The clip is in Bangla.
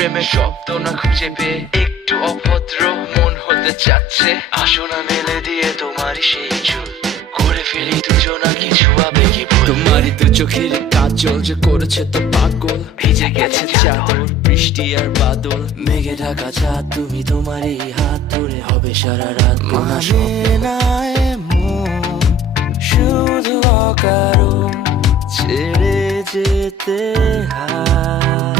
প্রেমের শব্দ না খুঁজে পেয়ে একটু অভদ্র মন হতে চাচ্ছে। আসো না মেলে দিয়ে তোমারই সেই চুল, করে ফেলি দুজনা কিছু আবেগী ভুল। তোমারই দু চোখের কাজল যে করেছে তো পাগল, ভিজে গেছে চাদর বৃষ্টি আর বাদল। মেঘে ঢাকা চাঁদ তুমি তোমারই হাত ধরে হবে সারা রাত। মানে না এমন শুধু অকারণ ছেড়ে যেতে হয়।